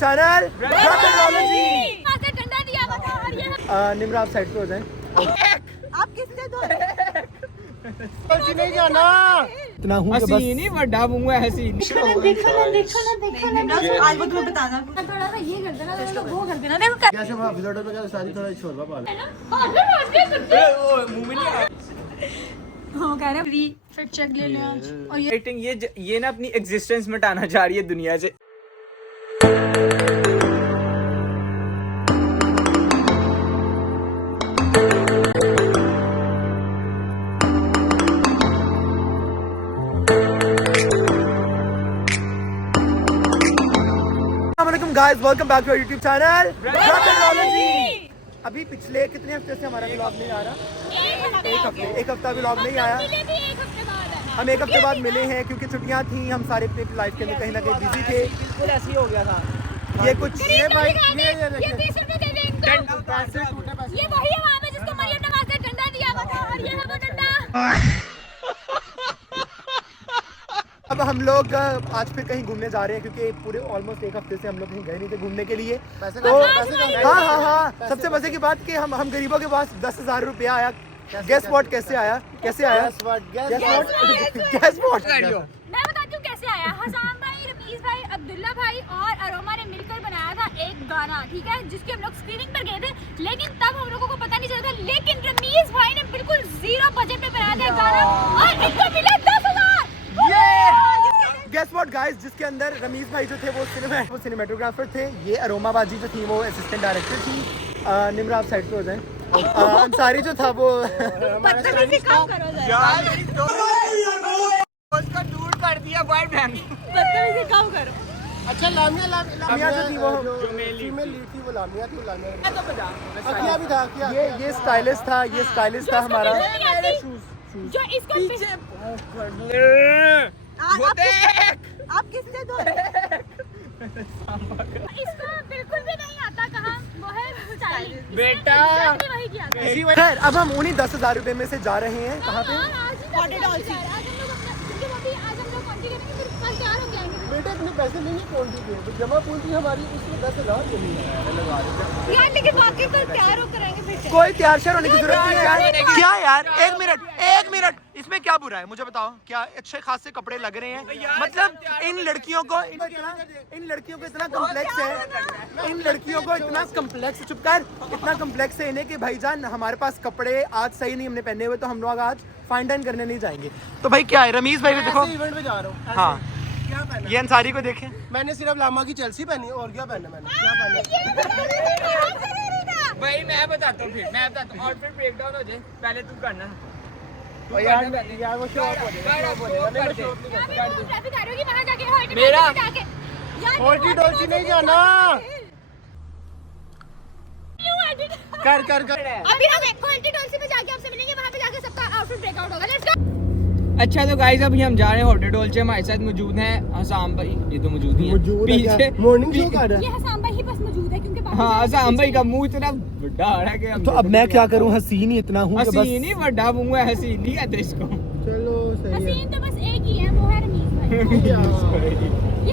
Channel ठंडा दिया निम्रा आप साइड पे हो जाएं। आप किससे दो नहीं जाना इतना हूं कि बस नहीं बड़ा मुंह है हसीन। देखो ना आज वो तुम्हें बताना थोड़ा सा ये कर देना तो वो कर देना देखो कैसे वहां विजोडर पे क्या सारी थोड़ा शोरबा पा ले मुंह में नहीं हो कह रहे फ्री फिट चेक ले ले आज और ये ना अपनी एग्जिस्टेंस मिटाना चाह रही है दुनिया से। Guys welcome back to our YouTube channel Brotherlogy. अभी पिछले कितने हफ्ते से हमारा व्लॉग नहीं आ रहा? एक हफ्ता व्लॉग नहीं आया। हम एक हफ्ते बाद मिले हैं क्योंकि छुट्टियां थी, हम सारे अपनी लाइफ के अंदर कहीं ना कहीं बिजी थे। बिल्कुल ऐसे ही हो गया था। ये कुछ ये भाई ये 20 रुपए दे दे इनको। ये वही है वहां पे जिसको मरियम नवाज ने डंडा दिया हुआ था और ये है वो डंडा। अब हम लोग आज फिर कहीं घूमने जा रहे हैं क्योंकि पूरे ऑलमोस्ट एक हफ्ते से हम लोग कहीं गए नहीं थे घूमने के लिए। तो हाँ सबसे मजे की बात कि हम गरीबों के पास 10,000 रुपया आया। गैस स्पॉट कैसे आया? मैं बताती हूँ कैसे आया। हसन भाई, रमीज भाई, अब्दुल्ला भाई और अरोमा ने मिलकर बनाया था एक गाना, ठीक है, जिसकी हम लोग स्क्रीनिंग पर गए थे, लेकिन तब हम लोगों को पता नहीं चला था। लेकिन रमीज भाई ने बिल्कुल 0 बजट पे बनाया था गाना और इनको मिला 10,000। गेस व्हाट गाइस, जिसके अंदर रमीज भाई जो थे वो सिनेमेटोग्राफर थे, ये अरोमा बाजी जो थी वो असिस्टेंट डायरेक्टर थी। निम्रा आप साइड पे हो जाएं। अंसारी जो था वो बदतमीजी काम करो यार उसको दूर कर दिया बॉयफ्रेंड। बदतमीजी काम करो। अच्छा लामिया जो थी वो फीमेल लीड थी, वो लामिया थी। अकिया भी था। ये स्टाइलिस्ट था हमारा। जो इसको पीछे आप किससे दो इसको बिल्कुल भी नहीं आता कहाँ वो है स्टाइलिस्ट बेटा। वही किया था। खैर अब हम उन्हीं 10,000 रुपए में से जा रहे हैं। कहाँ पे? बेटे इतने पैसे नहीं है क्वांटिटी के, तो जमा पूंजी हमारी उसमें 10,000 नहीं है लगा रहे यार, लेकिन वाकई तो तैयार हो कराएंगे फिर। कोई तैयार शर होने की जरूरत नहीं है यार। क्या यार, एक मिनट इसमें क्या बुरा है मुझे बताओ? क्या अच्छे खासे कपड़े लग रहे हैं? मतलब इन लड़कियों को इतना कम्प्लेक्स चुप कर, इतना कम्प्लेक्स है इन्हें कि भाईजान हमारे पास कपड़े आज सही नहीं हमने पहने हुए, तो हम लोग आज फाइन डाइन करने नहीं जाएंगे। तो भाई क्या है, रमीज भाई को देखो इवेंट में जा रहा हूँ। हाँ क्या पहना? ये अंसारी को देखें, मैंने सिर्फ लामा की चेल्सी पहनी और क्या पहना मैंने? क्या पहना? भाई मैं बताता हूँ और फिर ब्रेक डाउन हो जाए। पहले तू करना यार वो शो ऑफ हो मेरा होल्टी डोल्ची नहीं जाना। कर अभी हम क्वालिटी डोल्सी में जाके आपसे मिलेंगे, वहां पे जाके सबका आउटफिट ब्रेकआउट होगा। Let's go. अच्छा तो गाइस अभी हम जा रहे हैं होटल डोल्चे। हमारे साथ मौजूद हैं हसाम भाई। ये तो मौजूद ही है पीछे मॉर्निंग शो कर रहा है। ये हसाम भाई ही बस मौजूद है क्योंकि हाँ हसाम भाई का मुंह इतना बड़ा हो रहा है कि तो अब मैं क्या करूं, हसीन ही इतना हूं कि बस हसीन ही बड़ा मुंह है, हसीन नहीं कहते इसको। चलो सही है। हसीन तो बस एक ही है, वो है रमीज भाई।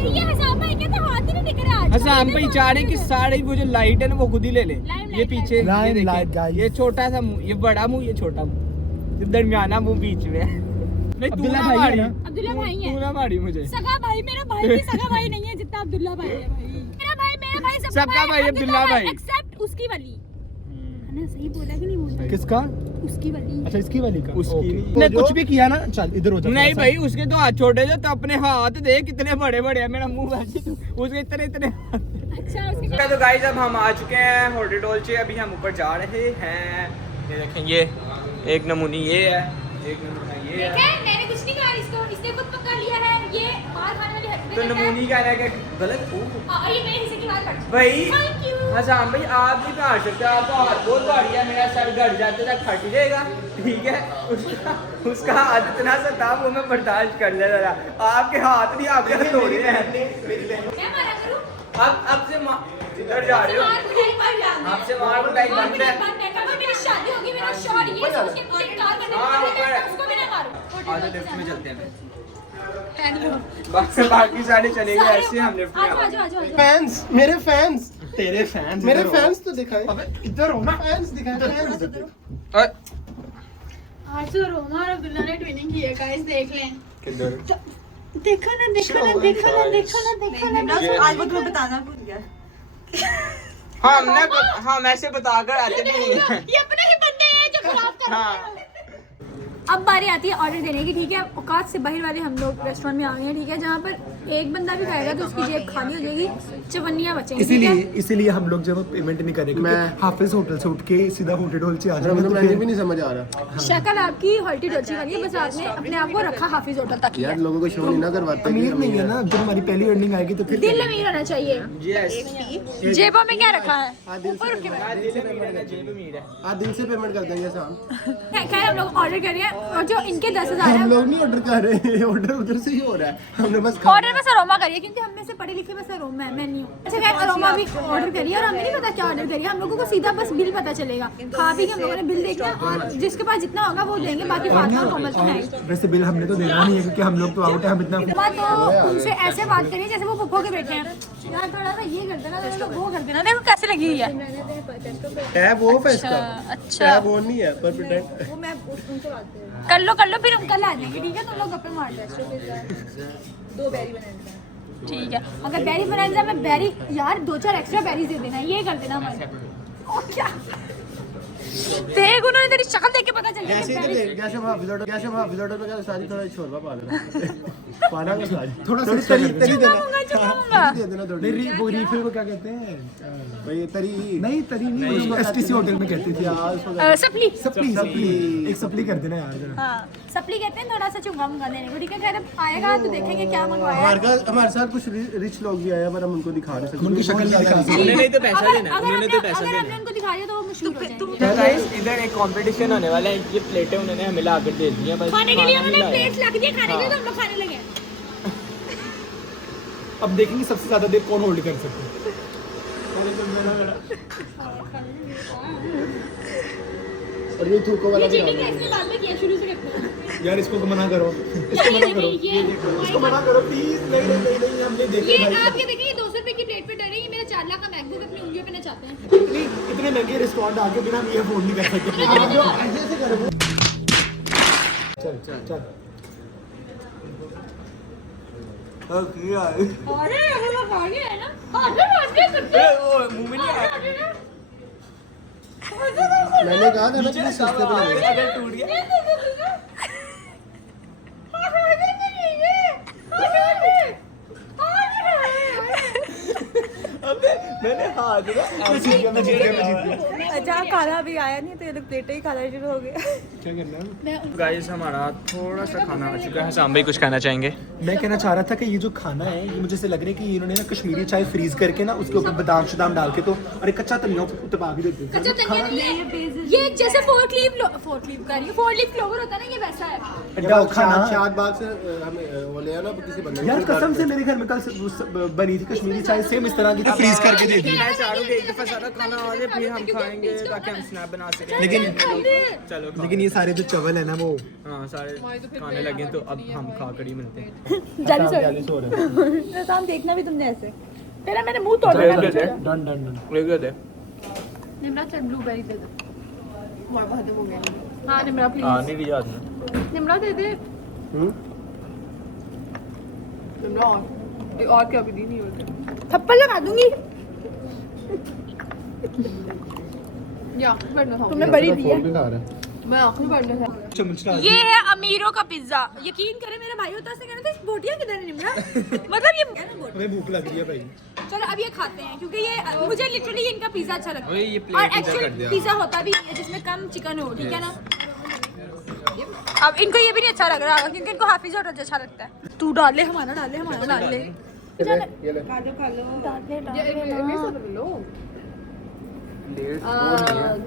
ये हसाम भाई के तो हाथ ही नहीं दिख रहा आज। हसाम भाई चाह रहे कि सारे वो जो लाइट है ना वो खुद ही ले ले। ये पीछे ये छोटा सा मुंह, ये बड़ा मुंह, ये छोटा मुंह, दरमियाना मुंह बीच में। नहीं तू ना मारी, अब्दुल्ला भाई है। तू ना मारी मुझे। सगा भाई, मेरा भाई भी सगा भाई नहीं है जितना अब्दुल्ला भाई है भाई। मेरा भाई सबका भाई अब्दुल्ला भाई एक्सेप्ट उसकी वाली। है ना, सही बोला कि नहीं बोला? किसका? उसकी वाली। अच्छा इसकी वाली का उसकी ने कुछ भी किया ना, चल इधर हो जा। नहीं भाई उसके तो हाथ छोटे जो, तो अपने हाथ देख कितने बड़े बड़े है। मेरा मुंह वैसे उसके इतने अच्छा उसके। तो गाइस अब हम आ चुके हैं होटल डोल्चे। अभी हम ऊपर जा रहे हैं। ये देखें, ये एक नमूनी ये है, एक नमूना ये है। मैंने कुछ नहीं कहा इसको, इसने खुद पक्का लिया है। ये बाहर खाने वाली हरकतें तो नमूनी का है क्या गलत? और ये मेरे हिस्से की बात कर भाई थैंक यू। हसाम भाई आप नहीं पहुंच सकते, आपका हाथ बहुत भारी है। मेरा सर गड़ जाते तक फट जाएगा, ठीक है। उसका हाथ इतना सा था वो मैं बर्दाश्त कर ले रहा। आपके हाथ नहीं, आपके हाथ तोड़े हैं। क्या मारा करूं? अब से इधर जा रहे हो, आपसे मार बुलाई बंद है। मेरी शादी होगी, मेरा शौहर ये सोच के मुझे इनकार करने लगा, उसको भी ना मारो। आजा लिफ्ट में चलते हैं। बाकी सारे चले गए ऐसे हम लिफ्ट में आजो आजो आजो फैंस, मेरे फैंस, तेरे फैंस मेरे फैंस तो दिखाए। अबे इधर हो ना। फैंस दिखाए, फैंस। और आज तो रोमा और अब्दुल्ला ने ट्विनिंग की है गाइस, देख लें। किधर देखो ना देखो ना देखो ना देखो ना देखो ना। आज वो तुम्हें बताना भूल गया। हम ऐसे बताकर आते नहीं हैं। ये अपने ही बंदे हैं जो खराब कर रहे हैं। हाँ अब बारी आती है ऑर्डर देने की, ठीक है। औकात से बाहर वाले हम लोग रेस्टोरेंट में आ गए हैं, ठीक है। जहाँ पर एक बंदा भी खाएगा तो उसकी जेब खाली हो जाएगी, चवन्नियाँ बचेंगी, ठीक है? इसीलिए हम लोग जब पेमेंट नहीं करेंगे, मैं हाफिज होटल से उठ के सीधा होटल डोल से आ जाऊंगा। तो मुझे भी नहीं समझ आ रहा शक्ल आपकी हॉल्टी डोल्ची वाली है, बस आपने अपने आप को रखा हाफिज होटल तक। यार, लोगों को शो नहीं ना करवाते। अमीर नहीं है ना, जब हमारी पहली अर्निंग आएगी तो फिर दिल अमीर होना चाहिए। यस जेबों में क्या रखा है? ऊपर उठ के बैठ। जेब अमीर है। आज दिल से पेमेंट कर देंगे शाम। खैर हम लोग ऑर्डर कर रहे हैं और जो इनके 10,000 है हम लोग नहीं ऑर्डर कर रहे हैं, ऑर्डर उधर से ही हो रहा है। हमने बस ऑर्डर बस अरोमा करिए, क्योंकि हम में से पढ़े लिखे बस अरोमा है, मैं नहीं हूँ। अच्छा खैर अरोमा भी ऑर्डर करिए, और हमें नहीं पता क्या ऑर्डर करिए, हम लोगों को सीधा बस बिल पता चलेगा। खा पी के हम लोगों ने बिल देखना और जिसके पास जितना होगा वो देंगे, बाकी फातिमा और कोमल तो है। वैसे बिल हमने तो देना नहीं है क्योंकि हम लोग तो आउट है, हम इतना तो उनसे ऐसे बात करिए जैसे वो पुप्पो के बैठे हैं। यार थोड़ा सा ये कर देना, थोड़ा सा वो कर देना। देखो कैसे लगी हुई है। टैब ऑफ है इसका। अच्छा टैब ऑन नहीं है पर प्रेटेंड। वो मैं उनको बात कर लो फिर हम कल आ जाएंगे, ठीक है। तुम लोग गप्पे मार लो। 2 बैरी बनाने। ठीक है, अगर बैरी बनाए मैं बैरी यार 2-4 एक्स्ट्रा बैरीज दे देना, ये कर देना हमारे। ओ क्या देख, उन्होंने तेरी शक्ल देख के पता चल गया। कैसे हम हाफिज ऑर्डर में क्या सारी थोड़ा शोरबा पा लेना। पाना का सारी थोड़ा सा तरी तरी देना। चुकाऊंगा दे देना थोड़ी। नहीं वो रीफिल को क्या कहते हैं? भाई तरी नहीं तरी नहीं, उसको एसटीसी होटल में कहते थे। यार सप्ली सप्ली एक सप्ली कर देना यार जरा। हाँ सप्ली कहते हैं, थोड़ा सा चुंगा मुंगा देने को, ठीक है। खैर अब आएगा तो देखेंगे क्या मंगवाया है। हमारे साथ कुछ रिच लोग भी आए पर हम उनको दिखा नहीं सकते। उनकी शक्ल नहीं दिखा सकते। उन्होंने तो पैसा अगर- देना है, अगर उन्होंने तो हमने- पैसा अगर देना हमने है। उनको दिखा दिया तो वो मशहूर हो जाएंगे। तो गाइस इधर एक कंपटीशन होने वाला है। ये प्लेटें उन्होंने हमें ला कर दे दी हैं, बस खाने के लिए खाना उन्होंने नहीं लाया। प्लेट ला दिए, खाने के लिए तो हम लोग खाने लगे। अब देखेंगे सबसे ज्यादा देर कौन होल्ड कर सकता है। और ये थूको वाला ये भी चीटिंग आ है, इसने बाद में किया, शुरू से करते हैं। यार इसको मना करो, इसको मना करो, इसको मना करो प्लीज। नहीं हमने देखे ये भाई। आप ये देखिए, 200 रुपए की प्लेट पे डरे, ये मेरा 4 लाख का मैकबुक अपनी उंगलियों पे नचाते हैं। इतने महंगे रेस्टोरेंट आके बिना हम ये अफोर्ड नहीं कर सकते। ऐसे करो। चल चल चल। अरे वो लोग आ गए हैं ना, आगे करते वो मुंह में नहीं आया। मैंने कहा था ना कि सस्ते पे लेंगे। अगर टूट गया अबे मैंने हाथ मैं जीत गया, मैं जीत गया, मैं जीत गया। अच्छा खाना अभी आया नहीं तो ये लोग प्लेटें ही खाना शुरू हो गया। क्या करना है? गाइस हमारा थोड़ा सा खाना आ चुका है। हसाम भाई कुछ कहना चाहेंगे? मैं कहना चाह रहा था कि ये जो खाना है ये मुझे से लग रहा है कि इन्होंने ना कश्मीरी चाय फ्रीज करके ना उसके ऊपर बादाम शादाम डाल के तो और एक कच्चा धनिया उतपा भी देते हैं। कच्चा धनिया नहीं है, ये जैसे 4 लीफ फ्लावर होता है ना, ये वैसा है। अड्डा खाना शाद बाग से हमें वो ले आना किसी बंदे यार कसम से मेरे घर में कल बनी थी कश्मीरी चाय सेम इस तरह की फ्रीज करके दे दी। मैं चारों के एक दफा सारा खाना आ जाए फिर हम खाएंगे ताकि हम स्नैप बना सकें। लेकिन चलो लेकिन ये सारे जो चावल है ना वो हाँ सारे खाने लगे तो अब हम खा कर ही मिलते हैं। जाली सो रहे हैं। शाम देखना भी तुमने ऐसे। तेरा मैंने मुंह तोड़ दिया। Done done done. लेके दे। निम्रा चल ब्लूबेरी दे दो। बहुत खत्म हो गया। हाँ निम्रा प्लीज, आने भी याद नहीं। निम्रा दे दे। और क्या भी दी नहीं होती। थप्पड़ लगा दूंगी। या बैठना था। तुमने बड़ी दी है। मैं आखिरी बैठना था। चमचला ये है अमीरों का पिज्जा। यकीन करें मेरा भाई होता से कहना था इस बोटियां किधर है निम्रा। मतलब ये हमें भूख लग रही है भाई। चलो अब ये खाते हैं क्योंकि ये मुझे लिटरली इनका पिज्जा अच्छा लगता वही ये है। प्लेट और इधर एक्चुअल कर दिया। पिज्जा होता भी है जिसमें कम चिकन हो, ठीक है ना। अब इनको ये भी नहीं अच्छा लग रहा होगा क्योंकि इनको हाफिज और अच्छा लगता है। तू डाल ले, हमारा डाल ले, हमारा डाल ले। ये ले। खा लो खा लो। डाल ले, डाल ये ले ना। मेरे साथ लो।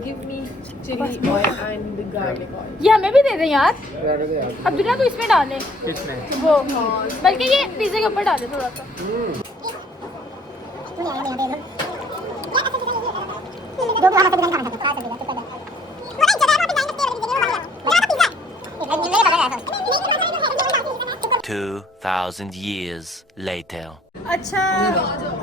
Give me chili oil and garlic oil. ये हमें भी दे दे यार। अब दुनिया तू इसमें डाले किसने? वो, बल्कि ये पिज्जे के ऊपर डाले थोड़ा सा। 2,000 years later. अच्छा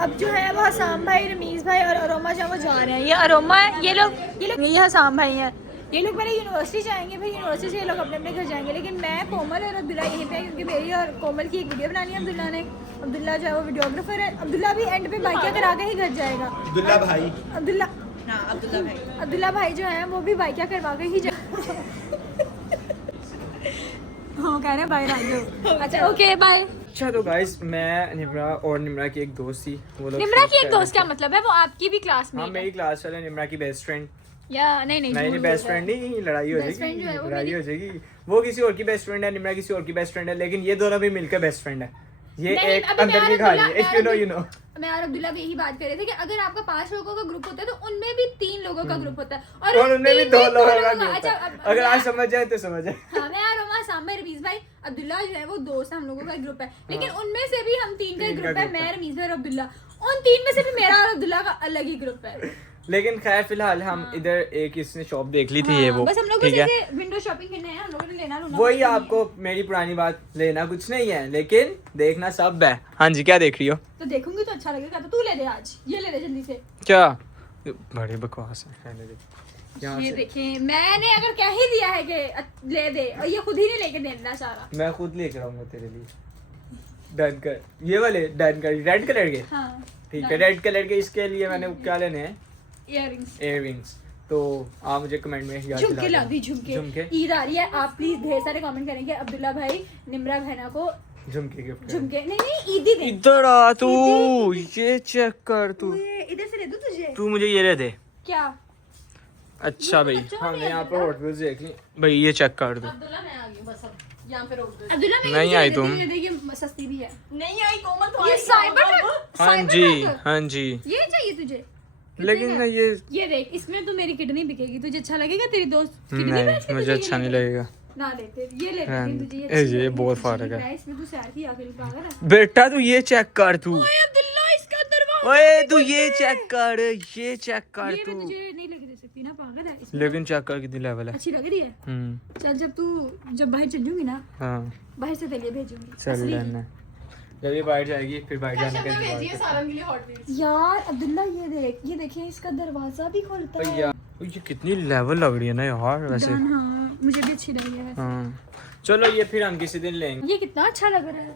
अब जो है वो हसाम भाई, रमीज भाई और अरोमा जो वो जा रहे हैं। ये अरोमा है, ये लोग ये हसाम भाई हैं। ये लोग पहले यूनिवर्सिटी जाएंगे, फिर यूनिवर्सिटी से ये लोग अपने अपने घर जाएंगे। लेकिन मैं, कोमल और अब्दुल्ला यहीं पे हैं क्योंकि मेरी और कोमल की एक वीडियो बनानी है अब्दुल्ला ने। अब्दुल्ला जो है वो वीडियोग्राफर है। अब्दुल्ला भी एंड पे बाइक करा के ही घर जाएगा। अब्दुल्ला भाई, अब्दुल्ला भाई जो है वो भी बाइक करवा के ही जाएगा। हाँ कह रहे हैं बाय राजू। अच्छा ओके बाय। अच्छा तो गाइस मैं निम्रा और निम्रा की एक दोस्त थी, वो लोग निम्रा की एक दोस्त क्या मतलब है? वो आपकी भी क्लासमेट हाँ है? मेरी क्लास वाले निम्रा की बेस्ट फ्रेंड। या नहीं बेस्ट फ्रेंड नहीं, लड़ाई हो Best friend जो है वो जाएगी, लड़ाई मेरी- हो जाएगी। वो किसी और की बेस्ट फ्रेंड है, निम्रा किसी और की बेस्ट फ्रेंड है, लेकिन ये दोनों भी मिलकर बेस्ट फ्रेंड है। ये नहीं, एक अभी अंदर मैं की और कहानी है, अब्दुल्ला- इफ यू नो। मैं और अब्दुल्ला भी यही बात कर रहे थे कि अगर आपका 5 लोगों का ग्रुप होता है तो उनमें भी 3 लोगों का ग्रुप होता है और उनमें भी 2 लोगों का ग्रुप ग्रुप अच्छा है। अगर आज समझ जाए तो समझ जाए। हाँ मैं और रोमा सामने रमीज भाई अब्दुल्ला जो है वो दोस्त है, हम लोगों का ग्रुप है। लेकिन उनमें से भी हम 3 का ग्रुप है, मैं रमीज भाई और अब्दुल्ला। उन 3 में से भी मेरा और अब्दुल्ला का अलग ही ग्रुप है। लेकिन खैर फिलहाल हम इधर एक इसने शॉप देख ली थी, ये वो बस हम लोग ठीक है। विंडो शॉपिंग करने हैं, हम लोगों ने लेना लूना वही कुछ नहीं है। आपको मेरी पुरानी बात, लेना कुछ नहीं है लेकिन देखना सब है। हाँ जी क्या देख रही हो? तो देखूंगी तो अच्छा लगेगा। तो तू ले दे आज, ये ले दे जल्दी से। क्या बड़ी बकवास है, रहने दे। यहाँ ये से देखें, मैंने अगर कह ही दिया है कि ले दे और ये खुद ही नहीं लेके देना चाह रहा। मैं खुद लेकर आऊंगा तेरे लिए। डन कर, ये वाले डन कर, रेड कलर के। हाँ ठीक है रेड कलर के। इसके लिए मैंने क्या लेने हैं? Earrings, earrings. तो आप मुझे कमेंट में याद झुमके दिला ला देना। दी, झुमके। झुमके ईद आ रही है, आप प्लीज ढेर सारे कमेंट करेंगे अब्दुल्ला भाई निम्रा बहना को झुमके गिफ्ट झुमके। नहीं ईद ही दे। इधर आ तू, ये चेक कर तू। ये इधर से ले दूं तुझे? तू मुझे ये ले दे। क्या अच्छा भाई हमने यहाँ पर हॉट व्हील्स देख ली भाई, ये चेक कर दो। अब्दुल्ला मैं आ गई बस अब यहाँ पे रोक दो। अब्दुल्ला मैं नहीं आई तुम। देखिए सस्ती भी है। नहीं आई कोमल तो ये आई। साइबर हाँ जी हाँ जी। ये चाहिए तुझे? लेकिन ना ये देख, इसमें तो मेरी किडनी बिकेगी, तुझे अच्छा लगेगा? तेरी दोस्त किडनी बेच के नहीं मुझे तुझे अच्छा ये नहीं ले- लगेगा। ना ले फिर ये ले हाँ, लेकिन तुझे ये अच्छी लगेगी, बहुत तुझे फर्क है। ठीक इसमें तू सैर की आखिरी पागल है। बेटा तू ये चेक कर तू। ओए अब्दुल्ला इसका दरवाजा। ओए तू ये चेक कर, ये चेक कर ये मैं तू। तुझे नहीं लेके दे सकती ना, पागल है। इसमें लेकिन चेक कर कितनी लेवल है। अच्छी लग रही है। चल जब बाहर चल जूंगी ना, हाँ बाहर से तेरे लिए भेजूंगी। चल असली। लेना। जब ये बाहर जाएगी फिर बाहर जाने का भेजिए इंतजार सारंग के लिए हॉट व्हील्स। यार अब्दुल्ला ये देखिए इसका दरवाजा भी खुलता कर। है। यार ये कितनी लेवल लग रही है ना यार वैसे। जान, हाँ मुझे भी अच्छी लगी है वैसे। हाँ चलो ये फिर हम किसी दिन लेंगे। ये कितना अच्छा लग रहा है।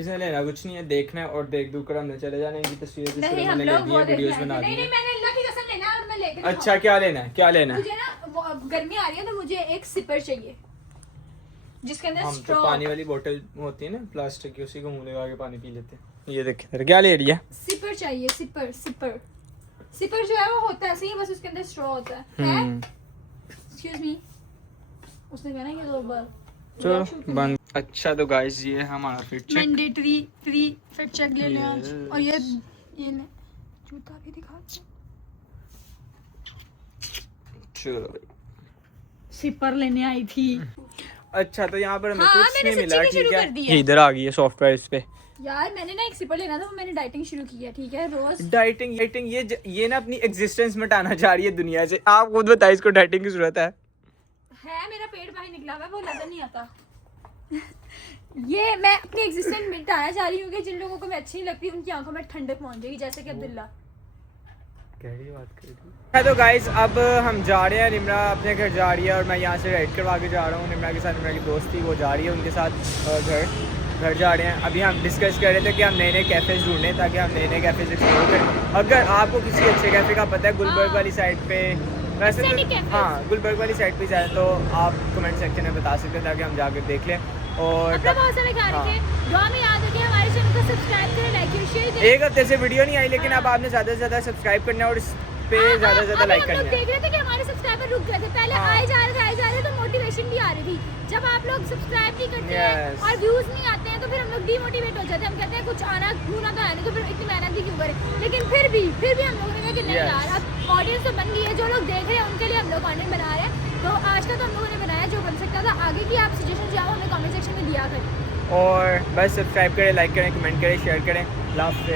इसमें लेना कुछ नहीं है, देखना है और देख दूर कर हमने चले जाने। इनकी तस्वीरें नहीं हम मैंने ले लोग दी वो है, देख वीडियोस लेंगे। बना दी नहीं है। नहीं मैंने अल्लाह की कसम लेना है और मैं लेके अच्छा क्या लेना है, क्या लेना है? मुझे ना अब गर्मी आ रही है तो मुझे एक सिपर चाहिए जिसके अंदर हम तो स्ट्रॉ। पानी वाली बोतल होती है ना प्लास्टिक की, उसी को मुंह लगा के पानी पी लेते हैं। ये देख तेरे क्या ले रही है? सिपर चाहिए, सिपर जो है वो होता है ऐसे ही, बस उसके अंदर स्ट्रॉ होता है। एक्सक्यूज मी, उसने कहना ये दो बार चलो बंद। अच्छा तो गाइस ये हमारा fit check. Mandatory free fit check ले लें आज। और ये ले जूता भी दिखा दो। चलो भाई। सिपर लेने आई थी। अच्छा तो यहाँ पर हमें हाँ, कुछ मैंने नहीं सच्ची मिला, में शुरू ठीक कर दी है। है। इधर आ गई है सॉफ्टवेयर इस पे। यार मैंने ना एक सिपर लेना था, वो मैंने डाइटिंग शुरू की है, ठीक है रोज। डाइटिंग ये ना अपनी एग्जिस्टेंस मिटाना चाह रही है दुनिया से। आप खुद बताइए इसको डाइटिंग की जरूरत है? मेरा पेट बाहर निकला हुआ है, वो नजर नहीं आता। ये मैं अपनी एग्जिस्टेंस मिटाना चाह रही हूँ कि जिन लोगों को मैं अच्छी नहीं लगती उनकी आंखों में ठंडक पहुंच जाएगी, जैसे कि अब्दुल्ला। है तो गाइस अब हम जा रहे हैं, निम्रा अपने घर जा रही है और मैं यहाँ से राइड करवा के जा रहा हूँ। निम्रा के साथ निम्रा की दोस्त थी, वो जा रही है उनके साथ घर जा रहे हैं। अभी हम डिस्कस कर रहे थे कि हम नए नए कैफ़ेज़ ढूंढें ताकि हम नए नए कैफ़ेज़ एक्सप्लोर करें। अगर आपको किसी अच्छे कैफ़े का पता है गुलबर्ग वाली साइड पे, वैसे Authentic तो cafes। हाँ गुलबर्ग वाली साइड पे जाए तो आप कमेंट सेक्शन में बता सकते हैं ताकि हम जाकर देख लें। और अपना बहुत सारे ख्याल हाँ। रखें, दुआ में याद रखें, हमारे चैनल को सब्सक्राइब करें, लाइक करें, शेयर करें। एक हफ्ते से वीडियो नहीं आई लेकिन अब आपने ज़्यादा से ज़्यादा सब्सक्राइब करना है और इस पे ज़्यादा से ज़्यादा लाइक हम लोग करना है। देख रहे थे कि हमारे सब्सक्राइबर रुक गए थे, पहले हाँ। आए जा रहे तो मोटिवेशन भी आ रही थी। जब आप लोग सब्सक्राइब नहीं करते हैं Yes। और व्यूज नहीं आते हैं तो फिर हम लोग डिमोटिवेट हो जाते हैं। हम कहते हैं कुछ आना होना तो है नहीं, तो फिर इतनी मेहनत भी क्यों करें। लेकिन फिर भी हम लोगों ने कहा कि नहीं Yes। यार, अब ऑडियंस तो बन गई है, जो लोग देख रहे हैं उनके लिए हम लोग कंटेंट बना रहे हैं। तो आज का तो हम लोगों ने बनाया जो बन सकता था। आगे की आप सजेशन जो है हमें कमेंट सेक्शन में दिया करें। और बस सब्सक्राइब करें, लाइक करें, कमेंट करें, शेयर करें। अल्लाह हाफ़िज़।